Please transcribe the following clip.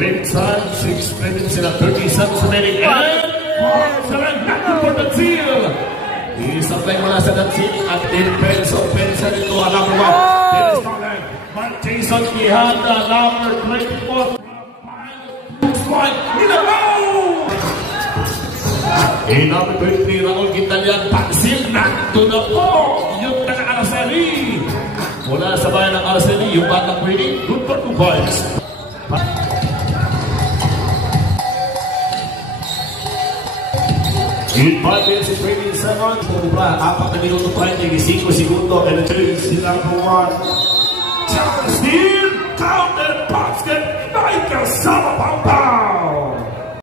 left side, 6 minutes and 30 seconds remaining. And for the seal. Isablay mula sa Danzig at defense offense nito ang number 1. Dennis Garland. Jason Quijada, number 24. In a row! In number 23, Raul Quintalian, Pansin, to the ball. Yung taga-Araceli. Mula sa bayan ng Araceli, yung batang winning, good for 2 points. In 5 minutes and 20 seconds, Pumula, 4 minuto 25 segundo, and the silang buwan. Charles Steele, counter basket, Michael Salapampa!